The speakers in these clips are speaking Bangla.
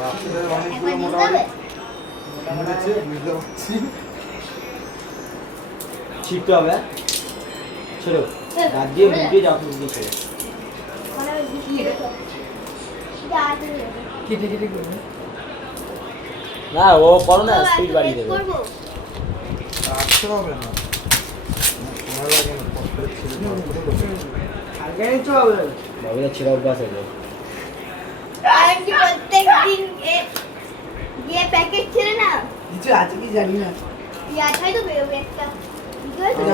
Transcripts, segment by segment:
অনেকগুলো মোটামুটি বুঝতে পারছি। ছিটতে হবে ছেড়ো দাঁত দিয়ে মুখে যাও তুমি ছেড়ো কেটে কেটে করবে না ও করো না স্পিড বাড়িয়ে দেবে আসতে হবে না তোমার লাগে না কষ্ট ছিল আগে তো হবে বাবুরা ছেড়া অভ্যাস আছে আমি প্রত্যেকদিন ये पैकेट ছেড়ে না কিছু আছে কি জানি না ইয়া খাই তো বেরোবে একটা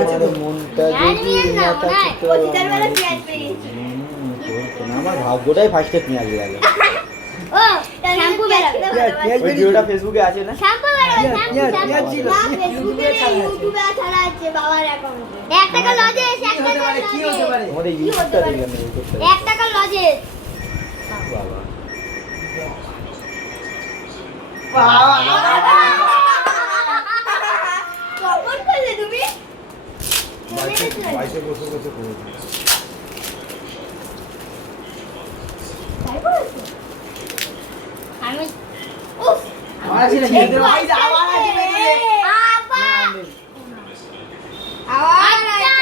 আমার মনটা যদি না থাকে তো প্রতিটার বেলা পেঁয়াজ পেয়েছি আমার ভাগ্যটাই ফার্স্টে পেঁয়াজ লাগে ও শ্যাম্পু বেরাবে পেঁয়াজ ওই ভিডিওটা ফেসবুকে আছে না শ্যাম্পু বেরাবে পেঁয়াজ ছিল না ফেসবুকে ইউটিউবে ছাড়া আছে বাবার অ্যাকাউন্টে 1 টাকা লজেস 1 টাকা কি হতে পারে আমাদের ইউটিউবটা দেখলাম না ইউটিউবটা 1 টাকা লজেস বাবা কখন করলে তুমি বাইশে বছর বছর করে তাই বলছো আমি উফ আমার আছে না খেতে ভাই আবার আছে আপা আওয়াজ क्या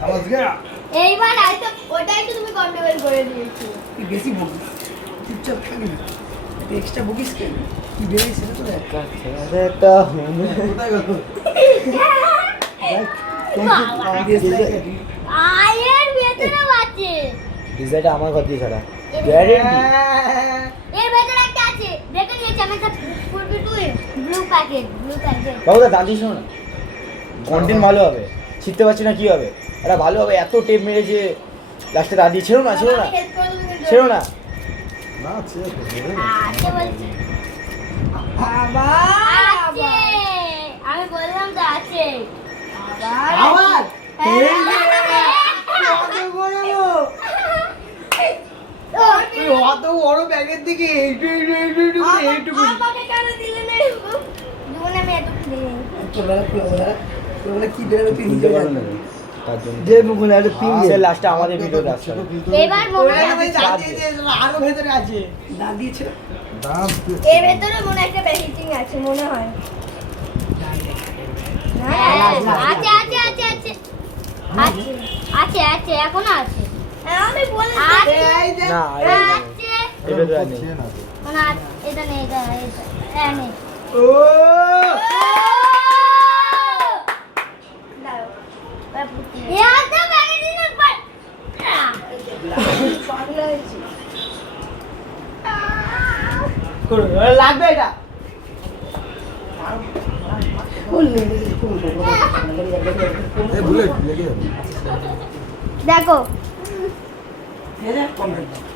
समझ गया এইবার হয়তো ওটাই তো তুমি কন্ট্রোল করে দিয়েছো তুই বেশি বকিস চুপচাপ থাকবি এক্সট্রা বকিস কেন কি বেরিয়েছে তো দেখ একটা কোথায় গেল আয়ের ভেতরে আছে ডিজাইনটা আমার ঘর দিয়ে ছাড়া গ্যারেন্টি এর ভেতরে একটা আছে দেখে নিয়েছি আমি একটা ফুলবি তুই ব্লু প্যাকেট বাবুদা দাঁত দিস না কন্টেন্ট ভালো হবে শিখতে পারছি না কি হবে এটা ভালো হবে এত টেপ মেরেছে লাস্টে দাঁত দিয়ে ছেড়ো না ছেড়ো না ছেড়ো না না ছেড়ে আছে বলছি আবার আছে আমি বললাম তো আছে আবার হ্যাঁ। কত বড় তুই অত বড় ব্যাগের দিকে এইটু এইটু এইটু এইটু করে এইটুকু আমাকে কেন দিলে না জীবনে আমি এত দিই তোমরা কি বেরো তুই বুঝতে পারো না তার জন্য যে বুকুল আর পিন সে লাস্টে আমাদের ভিডিওতে আসছে এবার মনে হয় আরো ভেতরে আছে না দিয়েছে দাম এর ভেতরে মনে হয় একটা প্যাকেজিং আছে মনে হয় আছে আছে আছে আছে আছে আছে আছে এখনো আছে আমি বললাম এই যে না আছে এই ভিডিও নেই ছিয়ে না তো না এটা নেই এটা নেই ও यार तो मैगजीन पर পাগলা হয়েছে করো লাগবে এটা ए बुलेट लेके जा देखो কমেন্ট